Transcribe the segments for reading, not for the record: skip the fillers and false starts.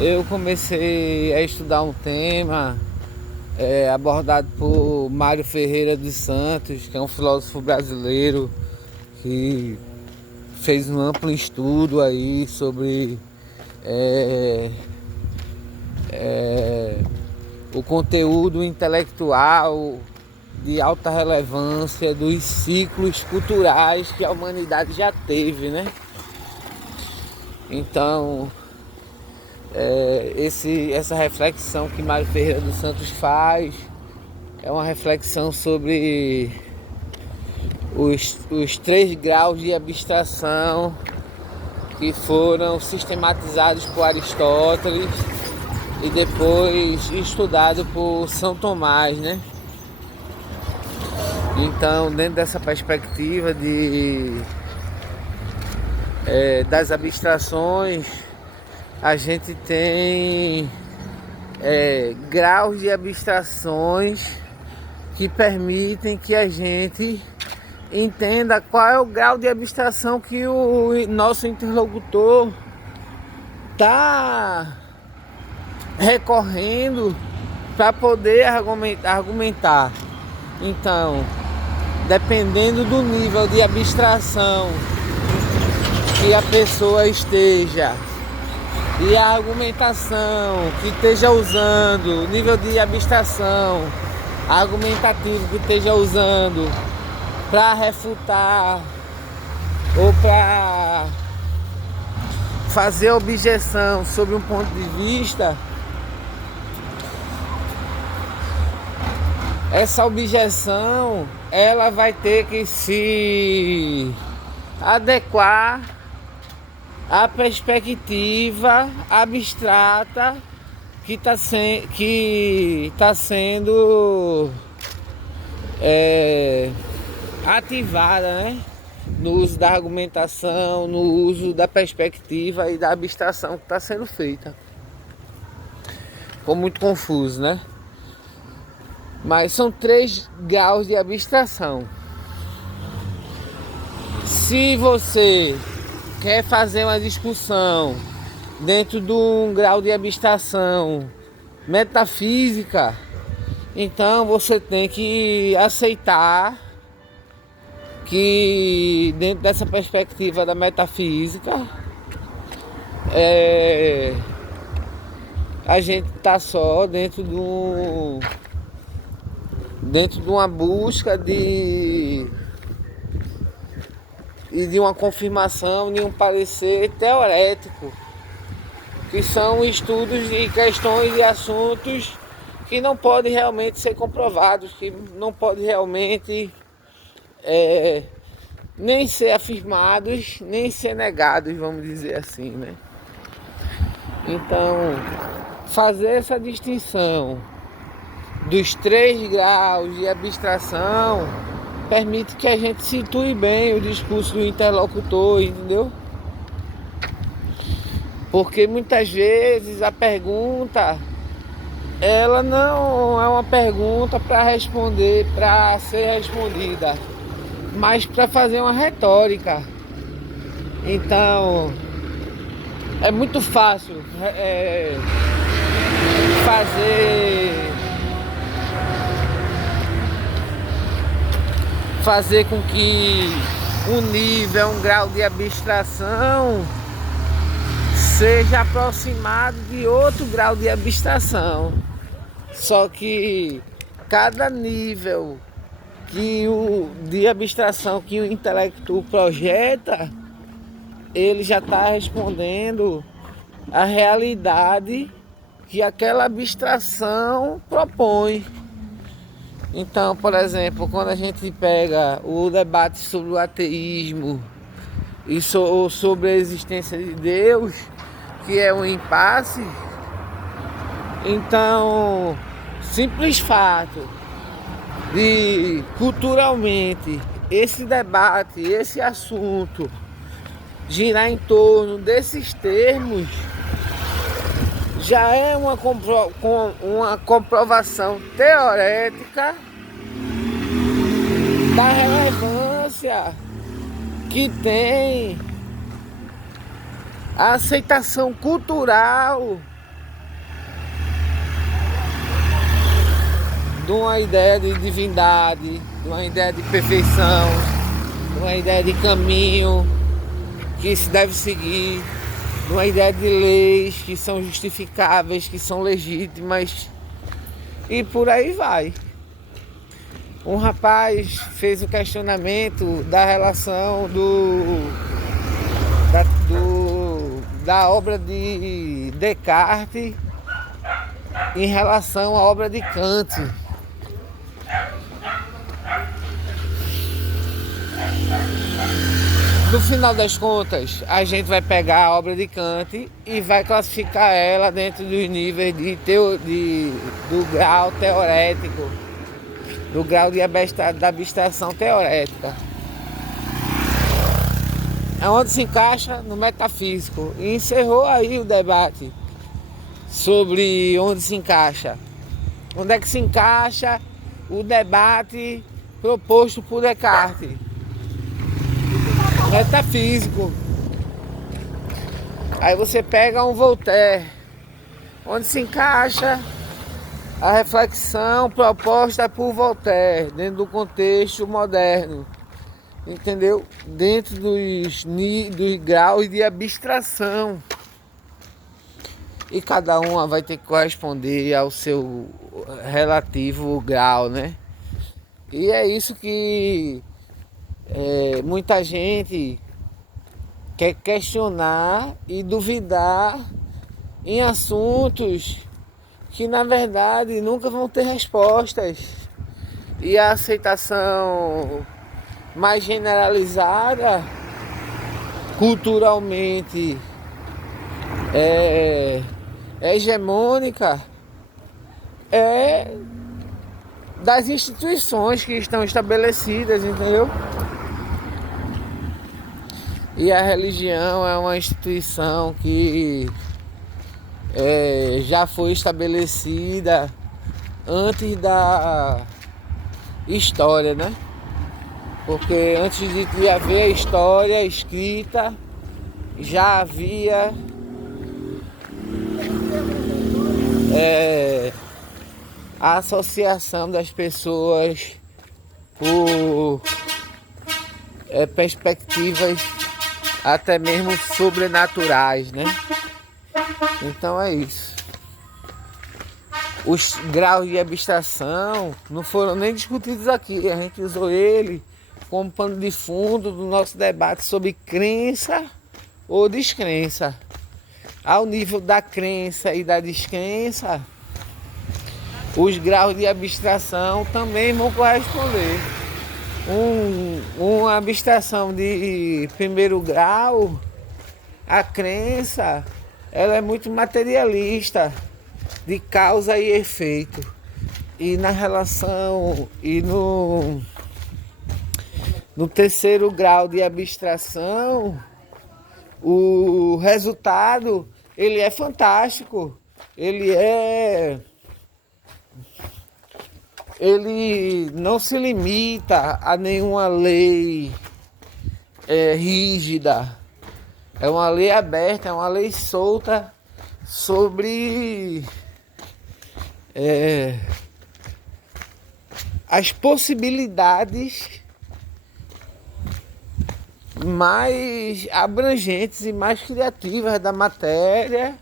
eu comecei a estudar um tema abordado por Mário Ferreira dos Santos, que é um filósofo brasileiro que fez um amplo estudo aí sobre é, o conteúdo intelectual de alta relevância dos ciclos culturais que a humanidade já teve, né? Então, essa reflexão que Mário Ferreira dos Santos faz é uma reflexão sobre os 3 graus de abstração que foram sistematizados por Aristóteles e depois estudado por São Tomás, né? Então, dentro dessa perspectiva das abstrações, a gente tem graus de abstrações que permitem que a gente entenda qual é o grau de abstração que o nosso interlocutor está recorrendo para poder argumentar. Então, dependendo do nível de abstração que a pessoa esteja e a argumentação que esteja usando, o nível de abstração argumentativo que esteja usando para refutar ou para fazer objeção sobre um ponto de vista, essa objeção ela vai ter que se adequar à perspectiva abstrata que está sendo ativada, né? No uso da argumentação, no uso da perspectiva e da abstração que está sendo feita. Ficou muito confuso, né? Mas são 3 graus de abstração. Se você quer fazer uma discussão dentro de um grau de abstração metafísica, então você tem que aceitar que dentro dessa perspectiva da metafísica a gente está só dentro de uma busca de uma confirmação de um parecer teorético, que são estudos de questões e assuntos que não podem realmente ser comprovados, que não podem realmente nem ser afirmados, nem ser negados, vamos dizer assim, né? Então, fazer essa distinção dos 3 graus de abstração permite que a gente situe bem o discurso do interlocutor, entendeu? Porque muitas vezes a pergunta ela não é uma pergunta para responder, para ser respondida, mas para fazer uma retórica. Então, é muito fácil fazer com que um grau de abstração seja aproximado de outro grau de abstração. Só que cada nível de abstração que o intelecto projeta, ele já está respondendo à realidade que aquela abstração propõe. Então, por exemplo, quando a gente pega o debate sobre o ateísmo e sobre a existência de Deus, que é um impasse, então, simples fato de culturalmente esse debate, esse assunto girar em torno desses termos, já é uma comprovação teorética da relevância que tem a aceitação cultural de uma ideia de divindade, de uma ideia de perfeição, de uma ideia de caminho que se deve seguir, de uma ideia de leis que são justificáveis, que são legítimas, e por aí vai. Um rapaz fez o questionamento da relação da obra de Descartes em relação à obra de Kant. No final das contas, a gente vai pegar a obra de Kant e vai classificar ela dentro dos níveis do grau teorético, do grau da abstração teorética. É onde se encaixa no metafísico. E encerrou aí o debate sobre onde se encaixa. Onde é que se encaixa o debate proposto por Descartes? Metafísico. Aí você pega um Voltaire, onde se encaixa a reflexão proposta por Voltaire dentro do contexto moderno, entendeu? Dentro dos graus de abstração. E cada uma vai ter que corresponder ao seu relativo grau, né? E é isso que muita gente quer questionar e duvidar em assuntos que na verdade nunca vão ter respostas. E a aceitação mais generalizada, culturalmente hegemônica, é das instituições que estão estabelecidas, entendeu? E a religião é uma instituição que já foi estabelecida antes da história, né? Porque antes de haver a história escrita, já havia a associação das pessoas por perspectivas até mesmo sobrenaturais, né? Então é isso. Os graus de abstração não foram nem discutidos aqui. A gente usou ele como pano de fundo do nosso debate sobre crença ou descrença. Ao nível da crença e da descrença, os graus de abstração também vão corresponder. Uma abstração de primeiro grau, a crença, ela é muito materialista, de causa e efeito. E na relação e no terceiro grau de abstração, o resultado, ele é fantástico. Ele não se limita a nenhuma lei rígida. É uma lei aberta, é uma lei solta sobre as possibilidades mais abrangentes e mais criativas da matéria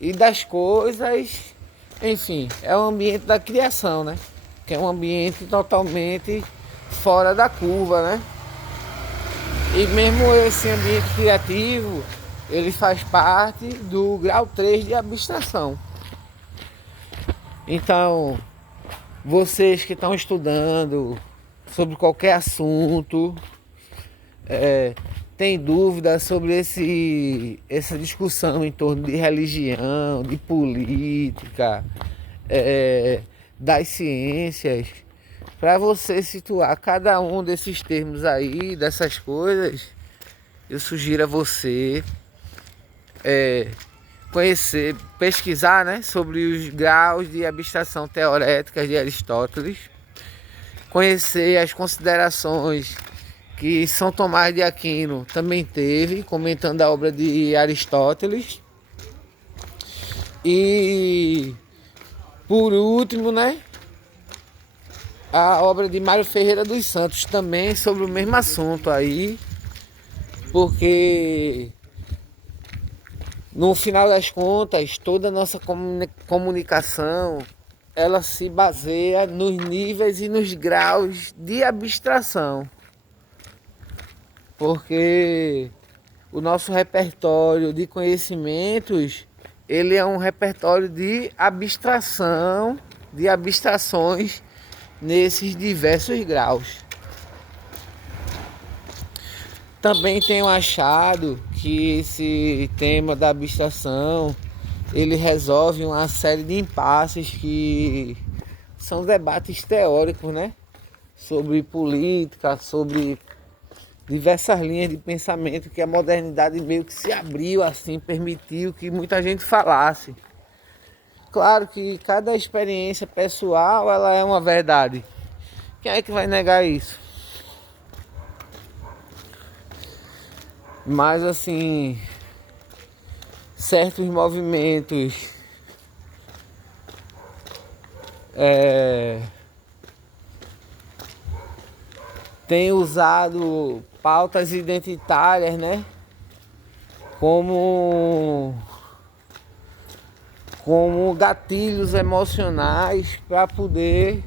e das coisas. Enfim, é um ambiente da criação, né? Que é um ambiente totalmente fora da curva, né? E mesmo esse ambiente criativo, ele faz parte do grau 3 de abstração. Então, vocês que estão estudando sobre qualquer assunto, tem dúvida sobre essa discussão em torno de religião, de política, das ciências, para você situar cada um desses termos aí, dessas coisas, eu sugiro a você conhecer, pesquisar, né, sobre os graus de abstração teoréticas de Aristóteles, conhecer as considerações que São Tomás de Aquino também teve, comentando a obra de Aristóteles. E por último, né, a obra de Mário Ferreira dos Santos, também sobre o mesmo assunto aí, porque no final das contas, toda a nossa comunicação, ela se baseia nos níveis e nos graus de abstração, porque o nosso repertório de conhecimentos, ele é um repertório de abstração, de abstrações nesses diversos graus. Também tenho achado que esse tema da abstração, ele resolve uma série de impasses que são debates teóricos, né? Sobre política, sobre diversas linhas de pensamento que a modernidade meio que se abriu assim, permitiu que muita gente falasse. Claro que cada experiência pessoal, ela é uma verdade. Quem é que vai negar isso? Mas assim, certos movimentos têm usado pautas identitárias, né? Como gatilhos emocionais para poder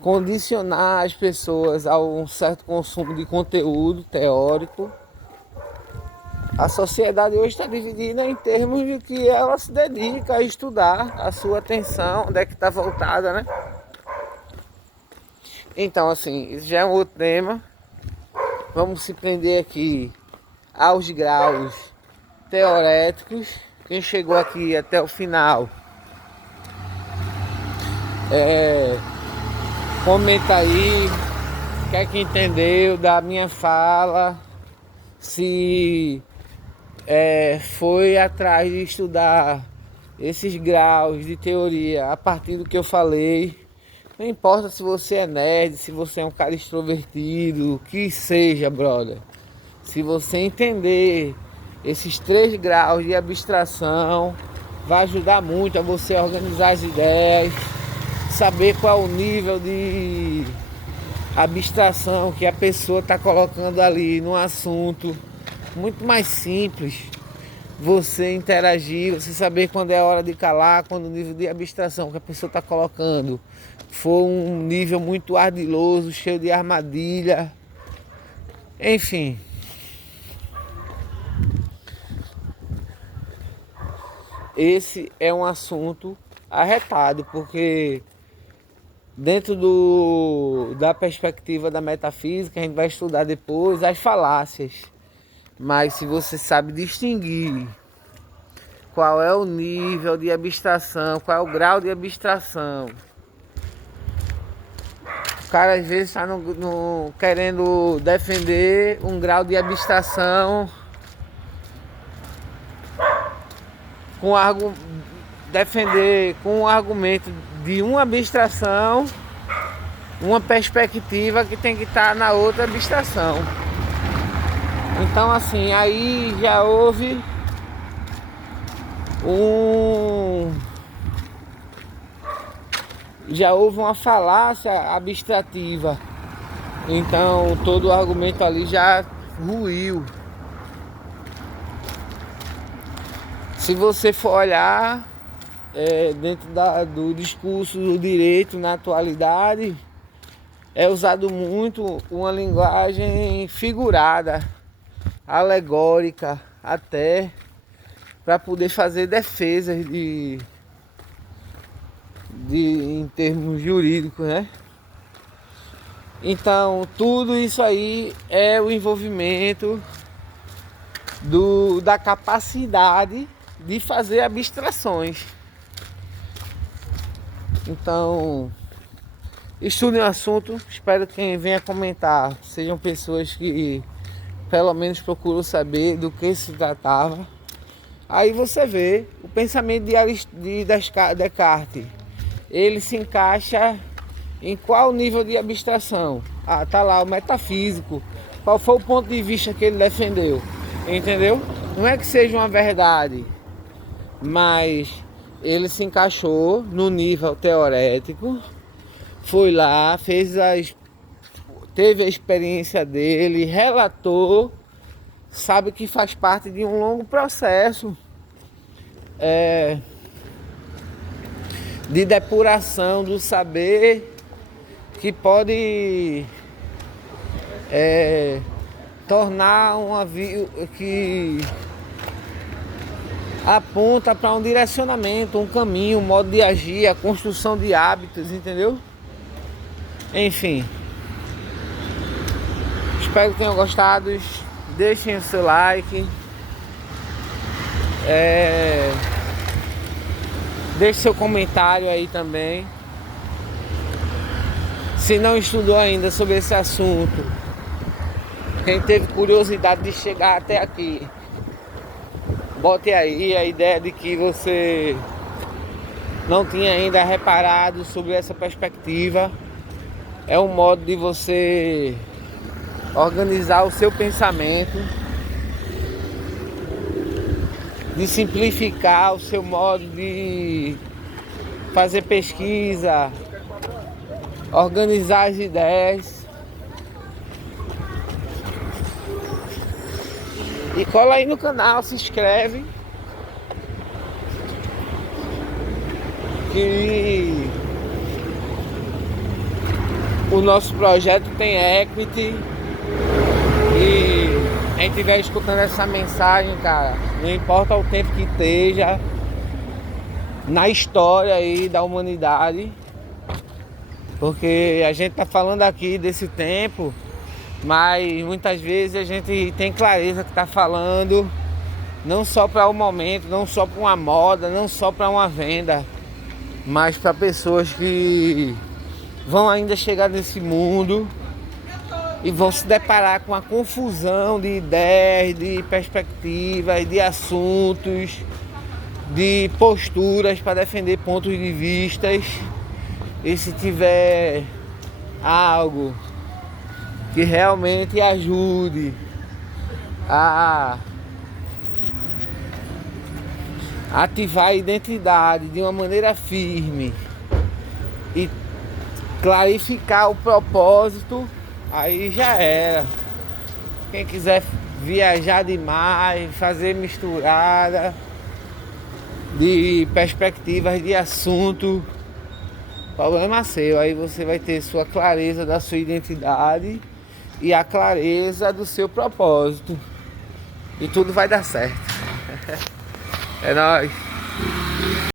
condicionar as pessoas a um certo consumo de conteúdo teórico. A sociedade hoje está dividida em termos de que ela se dedica a estudar, a sua atenção, onde é que está voltada, né? Então, assim, isso já é um outro tema. Vamos se prender aqui aos graus teoréticos. Quem chegou aqui até o final, comenta aí o que é que entendeu da minha fala, se foi atrás de estudar esses graus de teoria a partir do que eu falei. Não importa se você é nerd, se você é um cara extrovertido, o que seja, brother. Se você entender esses 3 graus de abstração, vai ajudar muito a você organizar as ideias, saber qual é o nível de abstração que a pessoa está colocando ali no assunto. Muito mais simples você interagir, você saber quando é hora de calar, quando o nível de abstração que a pessoa está colocando for um nível muito ardiloso, cheio de armadilha, enfim. Esse é um assunto arretado, porque dentro da perspectiva da metafísica, a gente vai estudar depois as falácias. Mas se você sabe distinguir qual é o nível de abstração, qual é o grau de abstração, o cara às vezes está querendo defender um grau de abstração defender com um argumento de uma abstração, uma perspectiva que tem que estar na outra abstração. Então assim, aí já houve uma falácia abstrativa. Então todo o argumento ali já ruiu. Se você for olhar dentro do discurso do direito na atualidade, é usado muito uma linguagem figurada, alegórica até, para poder fazer defesas em termos jurídicos, né? Então tudo isso aí é o envolvimento da capacidade de fazer abstrações. Então, estudem o assunto. Espero que quem venha comentar sejam pessoas que pelo menos procuram saber do que se tratava. Aí você vê o pensamento de Descartes. Ele se encaixa em qual nível de abstração? Ah, tá lá o metafísico. Qual foi o ponto de vista que ele defendeu? Entendeu? Não é que seja uma verdade, mas ele se encaixou no nível teorético, foi lá, teve a experiência dele, relatou, sabe que faz parte de um longo processo de depuração do saber que pode tornar uma vida que aponta para um direcionamento, um caminho, um modo de agir, a construção de hábitos, entendeu? Enfim, espero que tenham gostado. Deixem o seu like, deixe seu comentário aí também. Se não estudou ainda sobre esse assunto, quem teve curiosidade de chegar até aqui, bote aí a ideia de que você não tinha ainda reparado sobre essa perspectiva. É um modo de você organizar o seu pensamento, de simplificar o seu modo de fazer pesquisa, organizar as ideias. E cola aí no canal, se inscreve, que o nosso projeto tem equity. E a gente estiver escutando essa mensagem, cara, não importa o tempo que esteja na história aí da humanidade, porque a gente tá falando aqui desse tempo, mas muitas vezes a gente tem clareza que tá falando não só para o momento, não só para uma moda, não só para uma venda, mas para pessoas que vão ainda chegar nesse mundo e vão se deparar com a confusão de ideias, de perspectivas, de assuntos, de posturas para defender pontos de vistas. E se tiver algo que realmente ajude a ativar a identidade de uma maneira firme e clarificar o propósito, aí já era. Quem quiser viajar demais, fazer misturada de perspectivas de assunto, problema seu. Aí você vai ter sua clareza da sua identidade e a clareza do seu propósito, e tudo vai dar certo. É nóis.